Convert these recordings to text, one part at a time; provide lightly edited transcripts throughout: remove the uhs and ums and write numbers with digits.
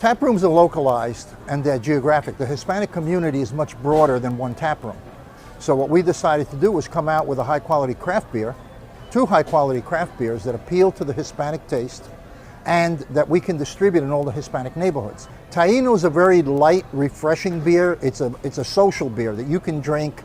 Tap rooms are localized and they're geographic. The Hispanic community is much broader than one tap room. So what we decided to do was come out with a high-quality craft beer, two high-quality craft beers that appeal to the Hispanic taste and that we can distribute in all the Hispanic neighborhoods. Taino is a very light, refreshing beer. It's a social beer that you can drink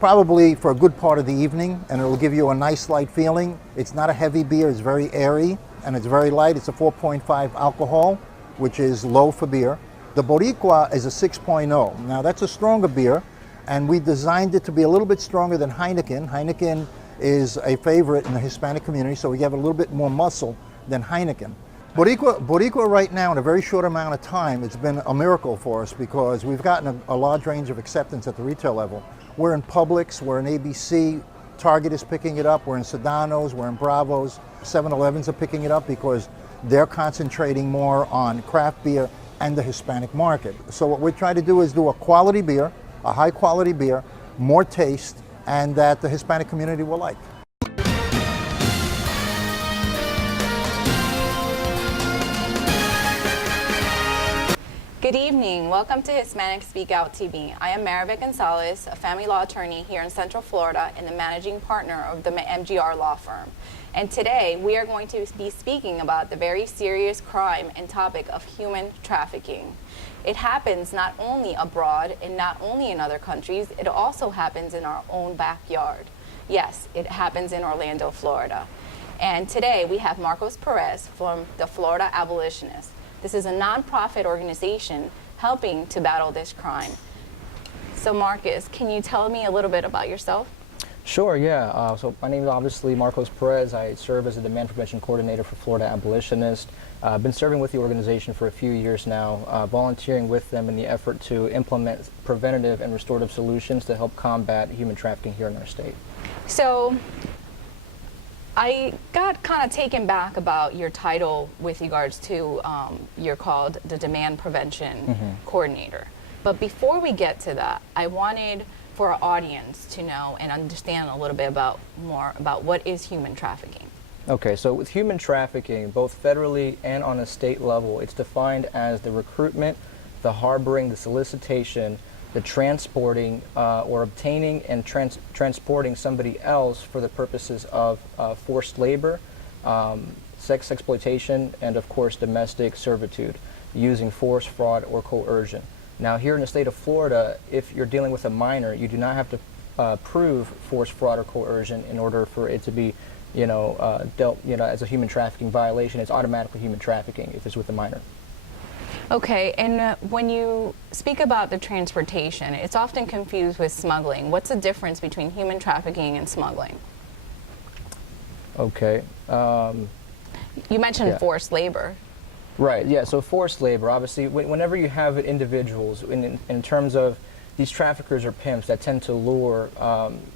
probably for a good part of the evening, and it'll give you a nice light feeling. It's not a heavy beer, it's very airy, and it's very light. It's a 4.5 alcohol, which is low for beer. The Boricua is a 6.0. Now that's a stronger beer, and we designed it to be a little bit stronger than Heineken. Heineken is a favorite in the Hispanic community, so we have a little bit more muscle than Heineken. Boricua right now, in a very short amount of time, it's been a miracle for us because we've gotten a large range of acceptance at the retail level. We're in Publix, we're in ABC, Target is picking it up, we're in Sedano's, we're in Bravo's, 7-Elevens are picking it up because they're concentrating more on craft beer and the Hispanic market. So what we're trying to do is do a quality beer, a high quality beer, more taste, and that the Hispanic community will like. Good evening. Welcome to Hispanic Speak Out TV. I am Marivette Gonzalez, a family law attorney here in Central Florida and the managing partner of the MGR law firm. And today we are going to be speaking about the very serious crime and topic of human trafficking. It happens not only abroad and not only in other countries, it also happens in our own backyard. Yes, it happens in Orlando, Florida. And today we have Marcos Perez from the Florida Abolitionist. This is a nonprofit organization helping to battle this crime. So Marcos, can you tell me a little bit about yourself? Sure, yeah. So my name is obviously Marcos Perez. I serve as a demand prevention coordinator for Florida Abolitionist. I've been serving with the organization for a few years now, volunteering with them in the effort to implement preventative and restorative solutions to help combat human trafficking here in our state. So I got kind of taken back about your title with regards to you're called the Demand Prevention Coordinator. But before we get to that, I wanted for our audience to know and understand a little bit more about what is human trafficking. Okay, so with human trafficking, both federally and on a state level, it's defined as the recruitment, the harboring, the solicitation, the transporting or obtaining and transporting somebody else for the purposes of forced labor, sex exploitation, and of course domestic servitude, using force, fraud, or coercion. Now here in the state of Florida, if you're dealing with a minor, you do not have to prove force, fraud, or coercion in order for it to be dealt as a human trafficking violation. It's automatically human trafficking if it's with a minor. Okay, and when you speak about the transportation, it's often confused with smuggling. What's the difference between human trafficking and smuggling? Okay. You mentioned forced labor. Right, yeah, so forced labor, obviously, whenever you have individuals, in terms of these traffickers or pimps that tend to lure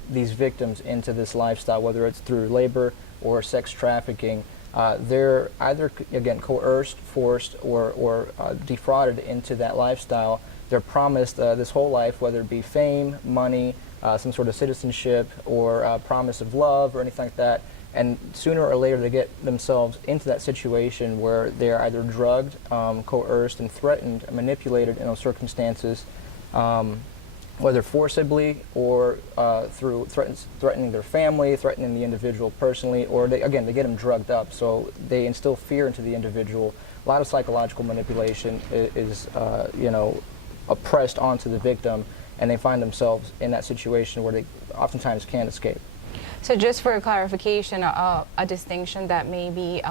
these victims into this lifestyle, whether it's through labor or sex trafficking, they're either, again, coerced, forced, or defrauded into that lifestyle. They're promised this whole life, whether it be fame, money, some sort of citizenship, or promise of love, or anything like that. And sooner or later, they get themselves into that situation where they're either drugged, coerced, and threatened, manipulated in those circumstances, whether forcibly or through threatening their family, threatening the individual personally, or they get them drugged up. So they instill fear into the individual. A lot of psychological manipulation is oppressed onto the victim, and they find themselves in that situation where they oftentimes can't escape. So just for clarification, a distinction that may be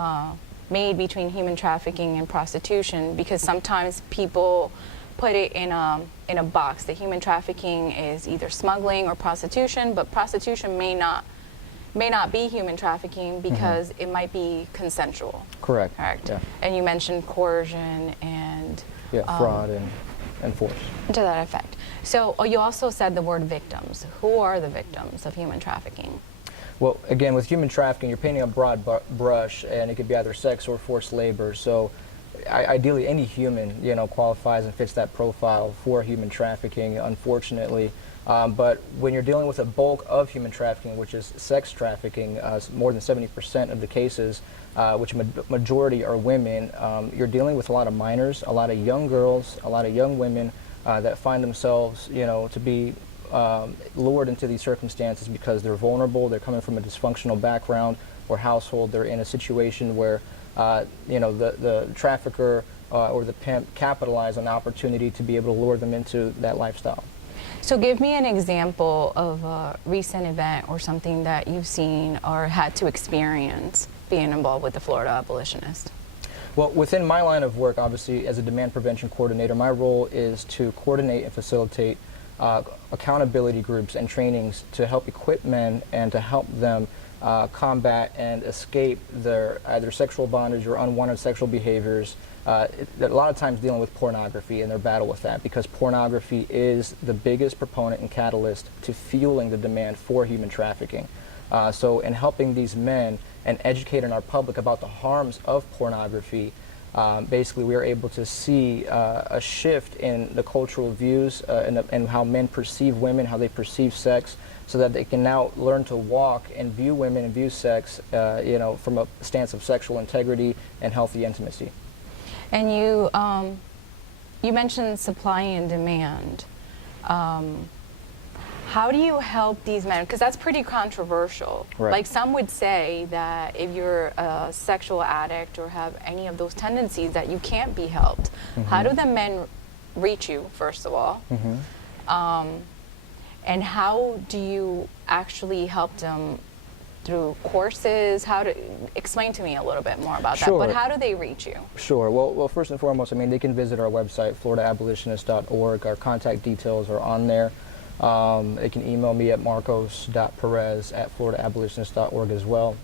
made between human trafficking and prostitution, because sometimes people put it in a box that human trafficking is either smuggling or prostitution, but prostitution may not be human trafficking because it might be consensual. Correct. Yeah. And you mentioned coercion and fraud and force. To that effect. So you also said the word victims. Who are the victims of human trafficking? Well, again, with human trafficking, you're painting a broad brush, and it could be either sex or forced labor. So ideally any human, qualifies and fits that profile for human trafficking, unfortunately. But when you're dealing with a bulk of human trafficking, which is sex trafficking, more than 70% of the cases, which majority are women, you're dealing with a lot of minors, a lot of young girls, a lot of young women that find themselves, to be lured into these circumstances because they're vulnerable, they're coming from a dysfunctional background or household, they're in a situation where the trafficker or the pimp capitalize on the opportunity to be able to lure them into that lifestyle. So give me an example of a recent event or something that you've seen or had to experience being involved with the Florida Abolitionist. Well, within my line of work, obviously, as a demand prevention coordinator, my role is to coordinate and facilitate accountability groups and trainings to help equip men and to help them combat and escape their either sexual bondage or unwanted sexual behaviors. A lot of times dealing with pornography and their battle with that, because pornography is the biggest proponent and catalyst to fueling the demand for human trafficking. So in helping these men and educating our public about the harms of pornography, basically we are able to see a shift in the cultural views and how men perceive women, how they perceive sex, so that they can now learn to walk and view women and view sex from a stance of sexual integrity and healthy intimacy. And you mentioned supply and demand. How do you help these men? Because that's pretty controversial. Right. Like, some would say that if you're a sexual addict or have any of those tendencies, that you can't be helped. Mm-hmm. How do the men reach you, first of all? Mm-hmm. And how do you actually help them through courses? Explain to me a little bit more about that. But how do they reach you? Sure. Well, first and foremost, they can visit our website, floridaabolitionist.org. Our contact details are on there. They can email me at marcos.perez@floridaabolitionist.org as well,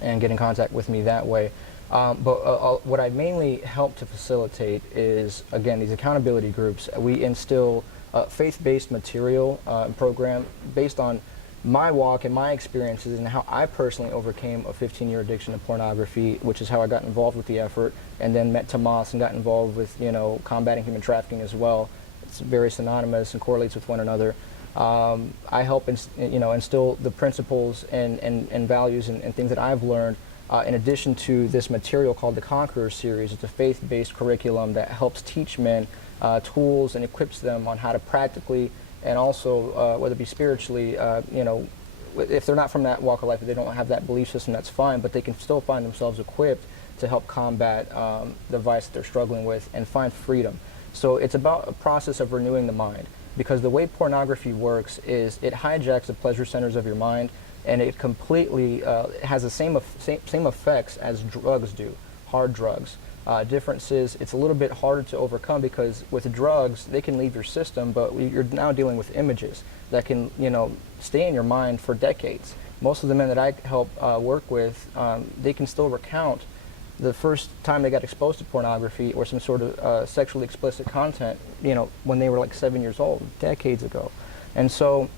and get in contact with me that way. But what I mainly help to facilitate is, again, these accountability groups. We instill faith-based material and program based on my walk and my experiences and how I personally overcame a 15-year addiction to pornography, which is how I got involved with the effort, and then met Tomas and got involved with combating human trafficking as well. It's very synonymous and correlates with one another. I help instill the principles and values and things that I've learned in addition to this material called the Conqueror Series. It's a faith-based curriculum that helps teach men tools and equips them on how to practically and also, whether it be spiritually, if they're not from that walk of life, if they don't have that belief system, that's fine, but they can still find themselves equipped to help combat the vice that they're struggling with and find freedom. So it's about a process of renewing the mind, because the way pornography works is it hijacks the pleasure centers of your mind, and it completely has the same effects as drugs do, hard drugs. Difference is it's a little bit harder to overcome, because with drugs they can leave your system, but you're now dealing with images that can stay in your mind for decades. Most of the men that I help work with, they can still recount the first time they got exposed to pornography or some sort of sexually explicit content, when they were like 7 years old, decades ago. And so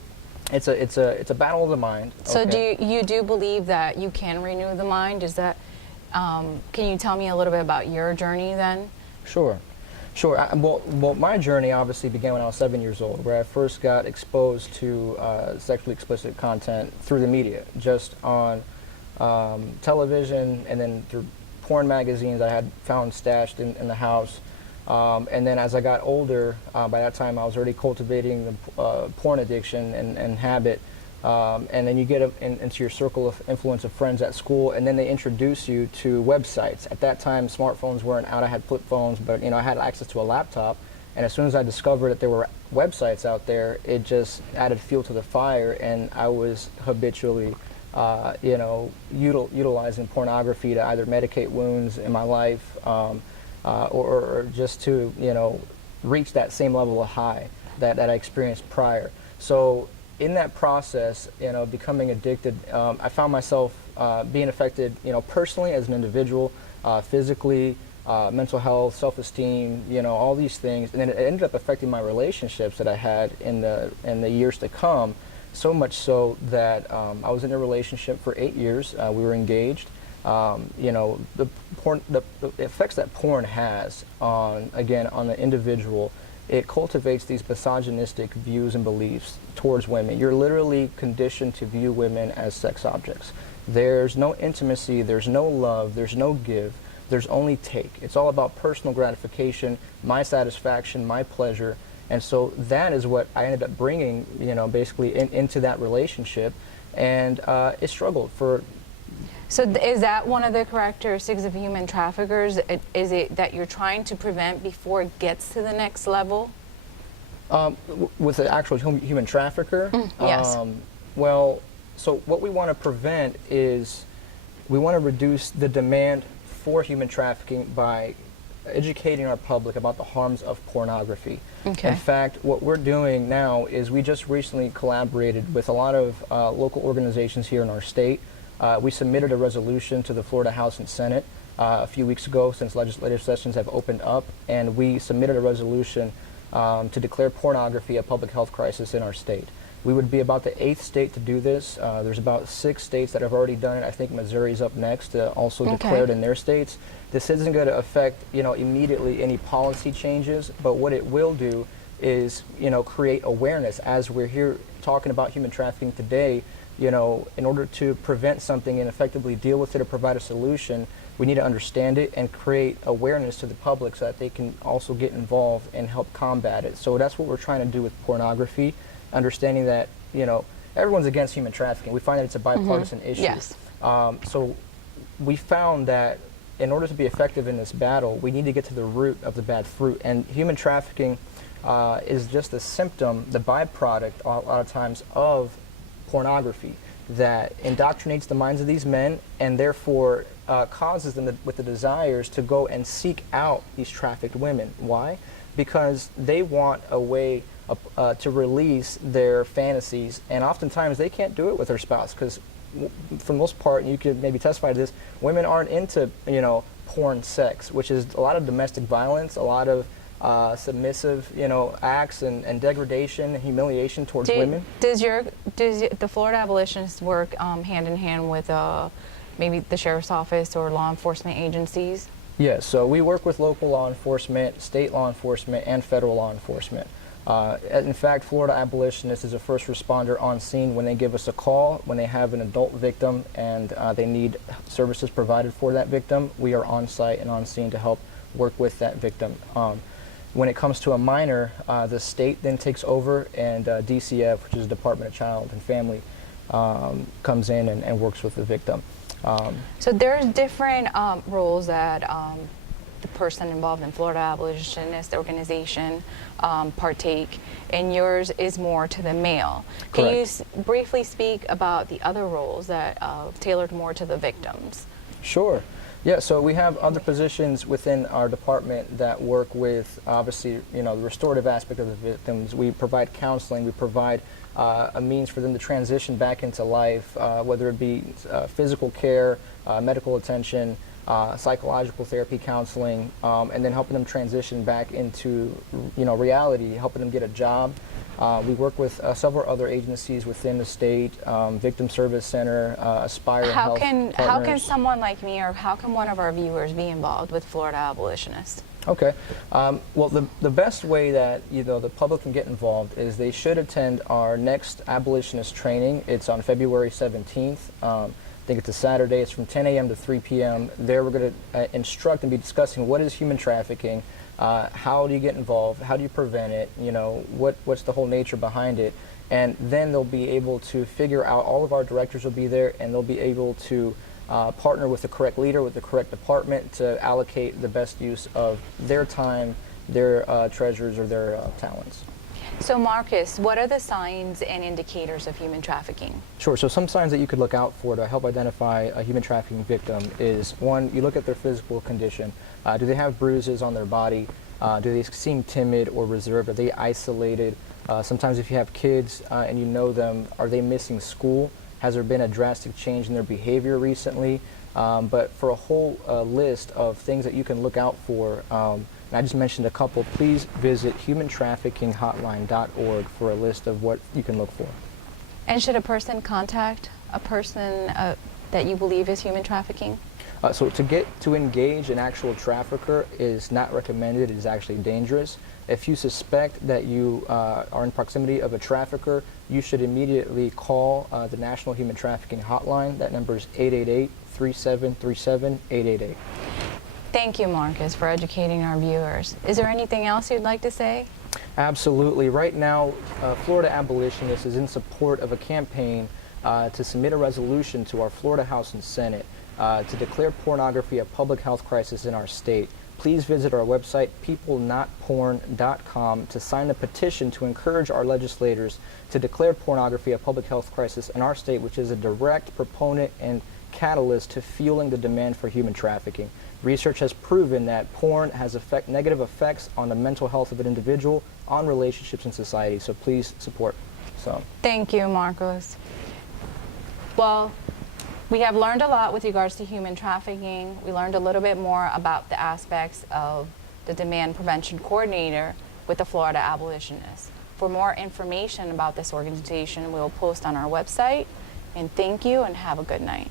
it's a battle of the mind. So do you believe that you can renew the mind? Is that can you tell me a little bit about your journey then? Sure. Well, my journey obviously began when I was 7 years old, where I first got exposed to sexually explicit content through the media, just on television, and then through porn magazines I had found stashed in the house. And then as I got older, by that time I was already cultivating the porn addiction and habit. And then you get into your circle of influence of friends at school, and then they introduce you to websites. At that time, smartphones weren't out. I had flip phones, but I had access to a laptop. And as soon as I discovered that there were websites out there, it just added fuel to the fire, and I was habitually utilizing pornography to either medicate wounds in my life, or just to reach that same level of high that I experienced prior. So in that process, becoming addicted, I found myself being affected, personally as an individual, physically, mental health, self-esteem, all these things, and then it ended up affecting my relationships that I had in the years to come. So much so that I was in a relationship for 8 years. We were engaged, you know, the effects that porn has on, again, on the individual. It cultivates these misogynistic views and beliefs towards women. You're literally conditioned to view women as sex objects. There's no intimacy, there's no love, there's no give, there's only take. It's all about personal gratification, my satisfaction, my pleasure. And so that is what I ended up bringing, you know, basically into that relationship. And it struggled for. So is that one of the characteristics of human traffickers? Is it that you're trying to prevent before it gets to the next level? With the actual human trafficker? Yes. Well, so what we want to prevent is we want to reduce the demand for human trafficking by educating our public about the harms of pornography. Okay. In fact, what we're doing now is we just recently collaborated with a lot of local organizations here in our state. We submitted a resolution to the Florida House and Senate a few weeks ago, since legislative sessions have opened up, and we submitted a resolution to declare pornography a public health crisis in our state. We would be about the 8th state to do this. There's about 6 states that have already done it. I think Missouri's up next, also declared in their states. This isn't going to affect, you know, immediately any policy changes, but what it will do is, you know, create awareness. As we're here talking about human trafficking today, you know, in order to prevent something and effectively deal with it or provide a solution, we need to understand it and create awareness to the public so that they can also get involved and help combat it. So that's what we're trying to do with pornography, understanding that, you know, everyone's against human trafficking. We find that it's a bipartisan issue. Yes. So we found that in order to be effective in this battle, we need to get to the root of the bad fruit. And human trafficking is just a symptom, the byproduct a lot of times of pornography that indoctrinates the minds of these men and therefore causes them with the desires to go and seek out these trafficked women. Why? Because they want a way to release their fantasies, and oftentimes they can't do it with their spouse because for the most part, and you could maybe testify to this, women aren't into, you know, porn sex, which is a lot of domestic violence, a lot of submissive, you know, acts and degradation and humiliation towards women. Does the Florida Abolitionist work hand in hand with maybe the sheriff's office or law enforcement agencies? Yes, so we work with local law enforcement, state law enforcement, and federal law enforcement. In fact, Florida Abolitionist is a first responder on scene when they give us a call, when they have an adult victim and they need services provided for that victim. We are on site and on scene to help work with that victim. When it comes to a minor, the state then takes over, and DCF, which is Department of Child and Family, comes in and works with the victim. So there's different roles that the person involved in Florida Abolitionist organization partake, and yours is more to the male. Can you briefly speak about the other roles that tailored more to the victims? Sure. Yeah, so we have other positions within our department that work with, obviously, you know, the restorative aspect of the victims. We provide counseling, we provide a means for them to transition back into life, whether it be physical care, medical attention, psychological therapy, counseling, and then helping them transition back into, you know, reality, helping them get a job. We work with several other agencies within the state, Victim Service Center, Aspire Health Partners. How can someone like me, or how can one of our viewers be involved with Florida Abolitionist? Okay. Well, the best way that, you know, the public can get involved is they should attend our next abolitionist training. It's on February 17th. I think it's a Saturday. It's from 10 a.m. to 3 p.m. There we're going to instruct and be discussing what is human trafficking, how do you get involved, how do you prevent it, you know, what's the whole nature behind it, and then they'll be able to figure out, all of our directors will be there, and they'll be able to partner with the correct leader, with the correct department to allocate the best use of their time, their treasures, or their talents. So Marcus, what are the signs and indicators of human trafficking? Sure, so some signs that you could look out for to help identify a human trafficking victim is, one, you look at their physical condition. Do they have bruises on their body? Do they seem timid or reserved? Are they isolated? Sometimes if you have kids and you know them, are they missing school? Has there been a drastic change in their behavior recently? But for a whole list of things that you can look out for, and I just mentioned a couple, please visit humantraffickinghotline.org for a list of what you can look for. And should a person contact a person that you believe is human trafficking? So to engage an actual trafficker is not recommended. It is actually dangerous. If you suspect that you are in proximity of a trafficker, you should immediately call the National Human Trafficking Hotline. That number is 888-3737-888. Thank you, Marcus, for educating our viewers. Is there anything else you'd like to say? Absolutely. Right now, Florida Abolitionist is in support of a campaign to submit a resolution to our Florida House and Senate to declare pornography a public health crisis in our state. Please visit our website, peoplenotporn.com, to sign a petition to encourage our legislators to declare pornography a public health crisis in our state, which is a direct proponent and catalyst to fueling the demand for human trafficking. Research has proven that porn has negative effects on the mental health of an individual, on relationships in society, so please support. Thank you, Marcos. Well, we have learned a lot with regards to human trafficking. We learned a little bit more about the aspects of the demand prevention coordinator with the Florida Abolitionists. For more information about this organization, we'll post on our website. And thank you and have a good night.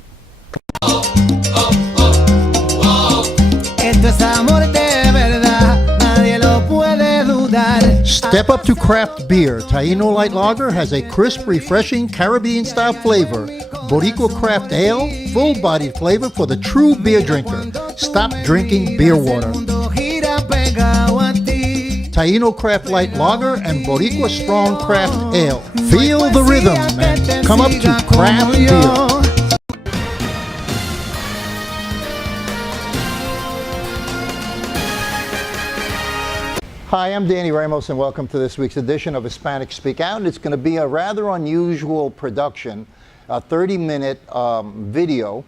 Step up to craft beer. Taino Light Lager has a crisp, refreshing Caribbean-style flavor. Boricua Craft Ale, full-bodied flavor for the true beer drinker. Stop drinking beer water. Taino Craft Light Lager and Boricua Strong Craft Ale. Feel the rhythm and come up to craft beer. Hi, I'm Danny Ramos and welcome to this week's edition of Hispanic Speak Out. It's going to be a rather unusual production, a 30-minute video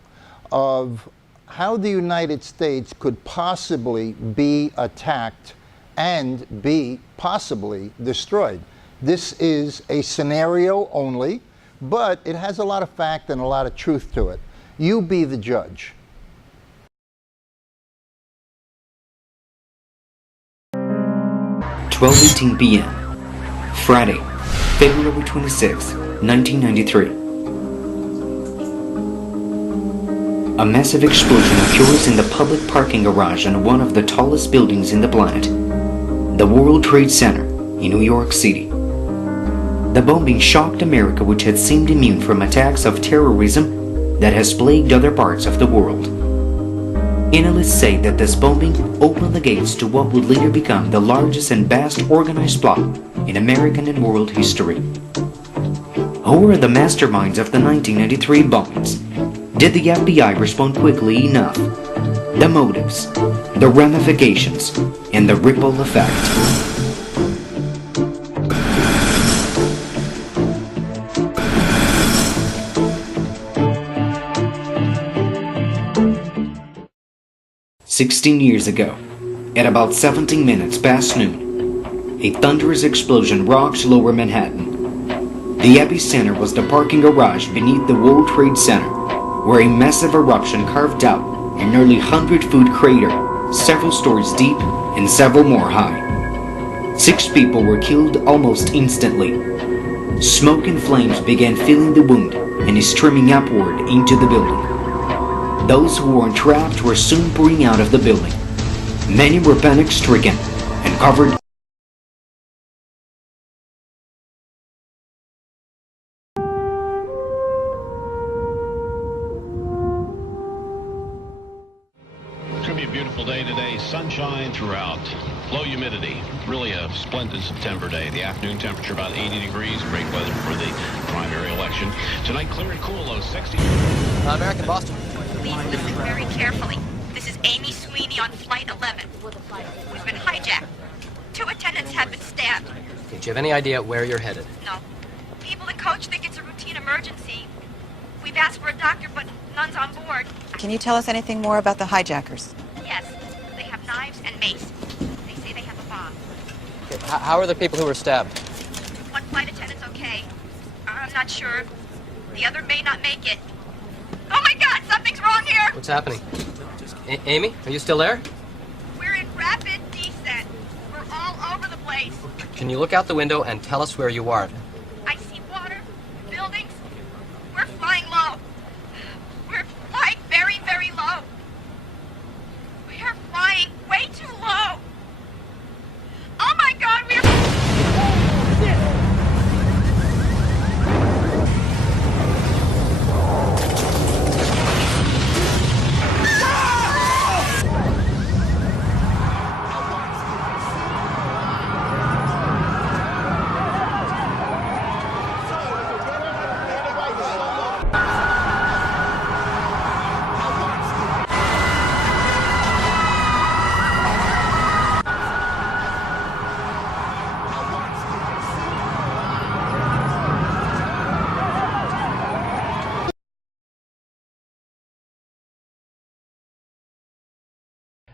of how the United States could possibly be attacked and be possibly destroyed. This is a scenario only, but it has a lot of fact and a lot of truth to it. You be the judge. 12:18 p.m. Friday, February 26, 1993. A massive explosion occurs in the public parking garage on one of the tallest buildings in the planet, the World Trade Center in New York City. The bombing shocked America, which had seemed immune from attacks of terrorism that has plagued other parts of the world. Analysts say that this bombing opened the gates to what would later become the largest and best organized plot in American and world history. Who were the masterminds of the 1993 bombings? Did the FBI respond quickly enough? The motives, the ramifications, and the ripple effect. 16 years ago, at about 17 minutes past noon, a thunderous explosion rocked lower Manhattan. The epicenter was the parking garage beneath the World Trade Center, where a massive eruption carved out a nearly 100-foot crater, several stories deep and several more high. 6 people were killed almost instantly. Smoke and flames began filling the wound and streaming upward into the building. Those who were entrapped were soon pouring out of the building. Many were panic-stricken and covered. It's going to be a beautiful day today. Sunshine throughout. Low humidity. Really a splendid September day. The afternoon temperature about 80 degrees. Great weather for the primary election. Tonight clear and cool, low 60. American Boston. Please listen very carefully. This is Amy Sweeney on Flight 11. We've been hijacked. 2 attendants have been stabbed. Do you have any idea where you're headed? No. People in coach think it's a routine emergency. We've asked for a doctor, but none's on board. Can you tell us anything more about the hijackers? Yes, they have knives and mace. They say they have a bomb. Okay, how are the people who were stabbed? One flight attendant's okay. I'm not sure. The other may not make it. Oh my God, something's wrong here! What's happening? Amy, are you still there? We're in rapid descent. We're all over the place. Can you look out the window and tell us where you are? I see water, buildings. We're flying low. We're flying very, very low.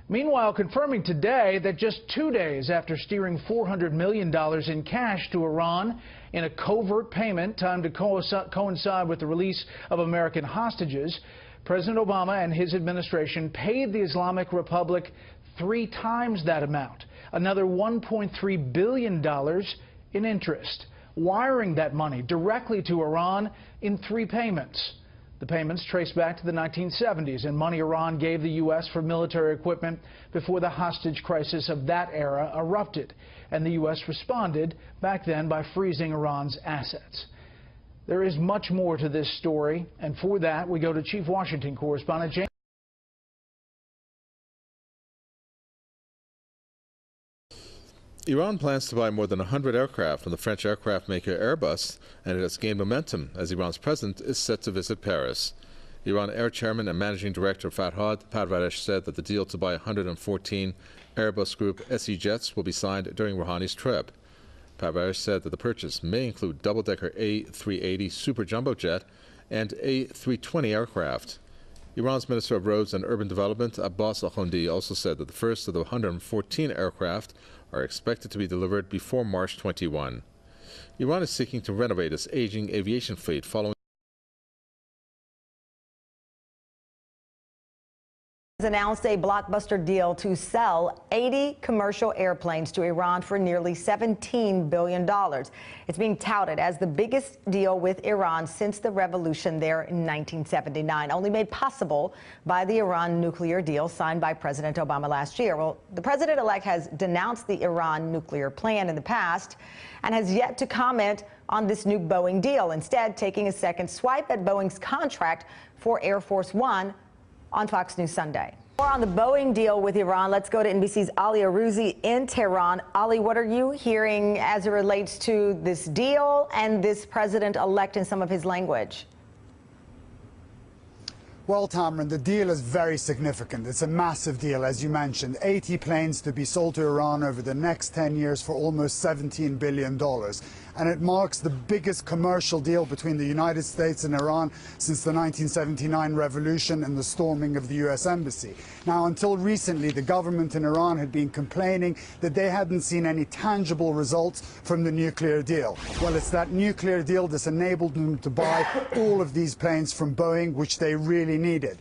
Meanwhile, confirming today that just 2 days after steering $400 million in cash to Iran in a covert payment timed to coincide with the release of American hostages, President Obama and his administration paid the Islamic Republic 3 times that amount, another $1.3 billion in interest, wiring that money directly to Iran in 3 payments. The payments trace back to the 1970s and money Iran gave the U.S. for military equipment before the hostage crisis of that era erupted. And the U.S. responded back then by freezing Iran's assets. There is much more to this story, and for that we go to Chief Washington Correspondent James. Iran plans to buy more than 100 aircraft from the French aircraft maker Airbus, and it has gained momentum as Iran's president is set to visit Paris. Iran Air Chairman and Managing Director Farhad Parvaresh said that the deal to buy 114 Airbus Group SE jets will be signed during Rouhani's trip. Parvaresh said that the purchase may include double-decker A380 Super Jumbo jet and A320 aircraft. Iran's Minister of Roads and Urban Development, Abbas Akhondi, also said that the first of the 114 aircraft are expected to be delivered before March 21. Iran is seeking to renovate its aging aviation fleet following announced a blockbuster deal to sell 80 commercial airplanes to Iran for nearly $17 billion. It's being touted as the biggest deal with Iran since the revolution there in 1979, only made possible by the Iran nuclear deal signed by President Obama last year. Well, the president-elect has denounced the Iran nuclear plan in the past and has yet to comment on this new Boeing deal, instead taking a second swipe at Boeing's contract for Air Force One on Fox News Sunday. More on the Boeing deal with Iran. Let's go to NBC's Ali Arouzi in Tehran. Ali, what are you hearing as it relates to this deal and this president-elect in some of his language? Well, Tamron, the deal is very significant. It's a massive deal, as you mentioned. 80 planes to be sold to Iran over the next 10 years for almost $17 billion. And it marks the biggest commercial deal between the United States and Iran since the 1979 revolution and the storming of the U.S. Embassy. Now, until recently, the government in Iran had been complaining that they hadn't seen any tangible results from the nuclear deal. Well, it's that nuclear deal that's enabled them to buy all of these planes from Boeing, which they really needed.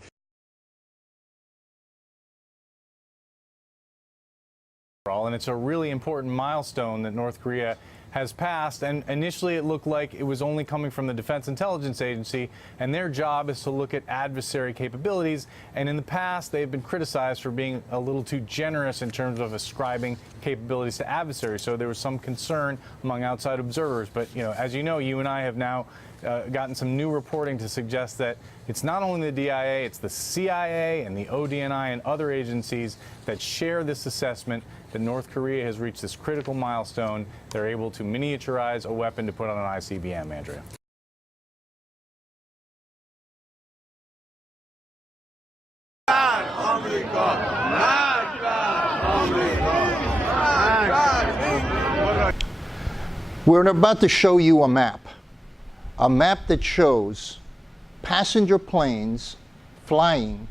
And it's a really important milestone that North Korea has passed, and initially it looked like it was only coming from the Defense Intelligence Agency, and their job is to look at adversary capabilities, and in the past they've been criticized for being a little too generous in terms of ascribing capabilities to adversaries, so there was some concern among outside observers. But as you know, you and I have now gotten some new reporting to suggest that it's not only the DIA, it's the CIA and the ODNI and other agencies that share this assessment that North Korea has reached this critical milestone. They're able to miniaturize a weapon to put on an ICBM, Andrea. We're about to show you a map that shows passenger planes flying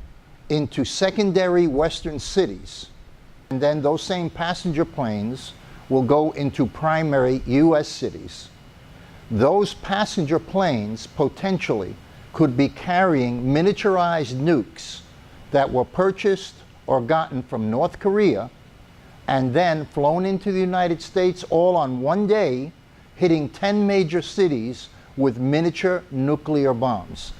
into secondary Western cities. And then those same passenger planes will go into primary U.S. cities. Those passenger planes potentially could be carrying miniaturized nukes that were purchased or gotten from North Korea and then flown into the United States all on one day, hitting 10 major cities with miniature nuclear bombs.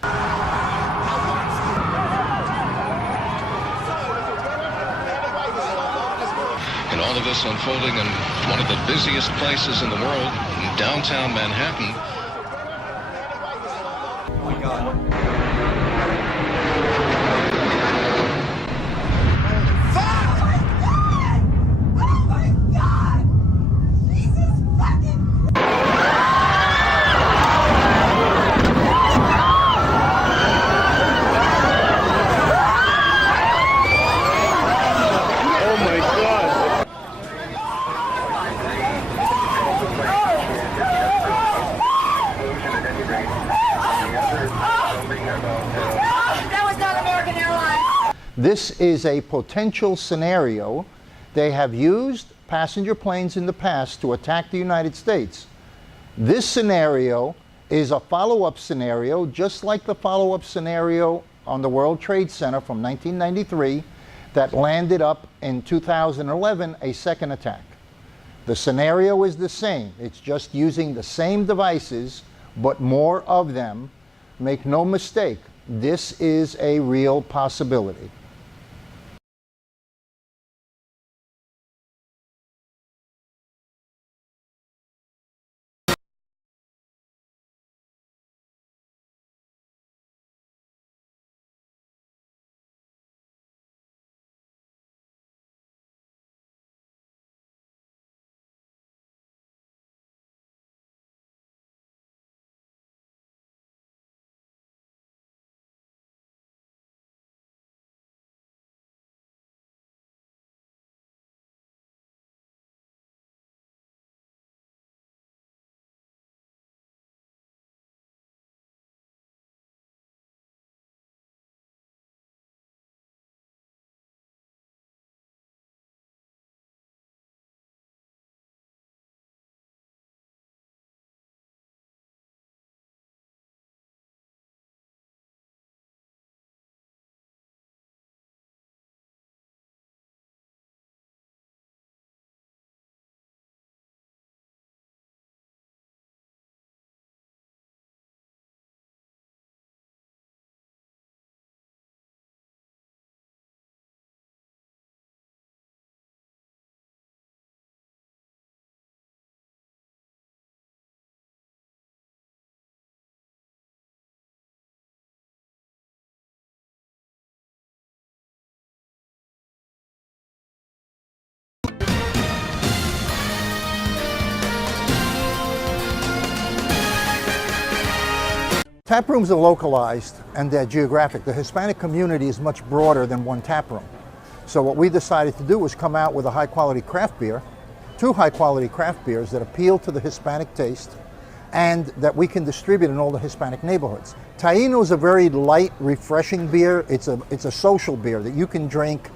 And all of this unfolding in one of the busiest places in the world, in downtown Manhattan. Oh my God. This is a potential scenario. They have used passenger planes in the past to attack the United States. This scenario is a follow-up scenario, just like the follow-up scenario on the World Trade Center from 1993 that landed up in 2011, a second attack. The scenario is the same. It's just using the same devices, but more of them. Make no mistake, this is a real possibility. Tap rooms are localized and they're geographic. The Hispanic community is much broader than one tap room. So what we decided to do was come out with a high-quality craft beer, two high-quality craft beers that appeal to the Hispanic taste and that we can distribute in all the Hispanic neighborhoods. Taino is a very light, refreshing beer. It's a social beer that you can drink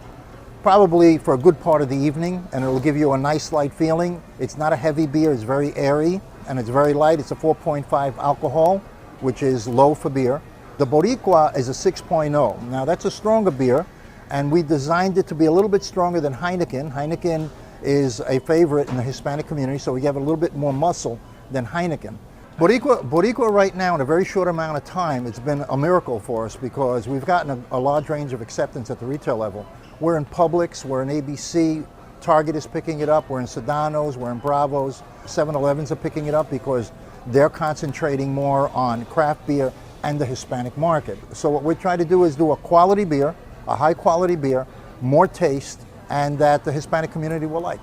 probably for a good part of the evening, and it'll give you a nice light feeling. It's not a heavy beer, it's very airy, and it's very light. It's a 4.5 alcohol, which is low for beer. The Boricua is a 6.0. Now that's a stronger beer, and we designed it to be a little bit stronger than Heineken. Heineken is a favorite in the Hispanic community, so we have a little bit more muscle than Heineken. Boricua right now, in a very short amount of time, it's been a miracle for us because we've gotten a large range of acceptance at the retail level. We're in Publix, we're in ABC, Target is picking it up, we're in Sedano's, we're in Bravo's, 7-Elevens are picking it up because they're concentrating more on craft beer and the Hispanic market. So what we're trying to do is do a quality beer, a high quality beer, more taste, and that the Hispanic community will like.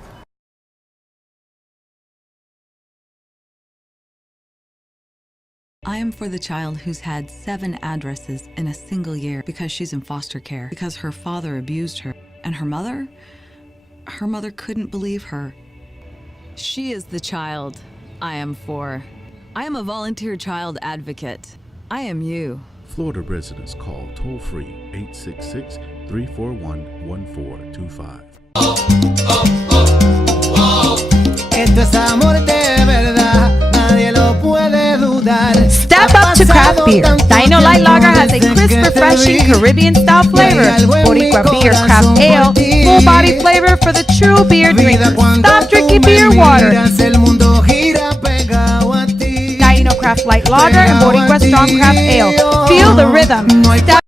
I am for the child who's had 7 addresses in a single year because she's in foster care, because her father abused her. And her mother couldn't believe her. She is the child I am for. I am a volunteer child advocate. I am you. Florida residents call toll-free 866-341-1425. Esto es amor de verdad, nadie lo puede dudar. Step up to craft beer. Dino Light Lager has a crisp, refreshing Caribbean-style flavor. Boricua Beer Craft Ale, full-body flavor for the true beer drinker. Stop drinking beer water. Dino Craft Light Lager and Boricua Strong Craft Ale. Feel the rhythm. Step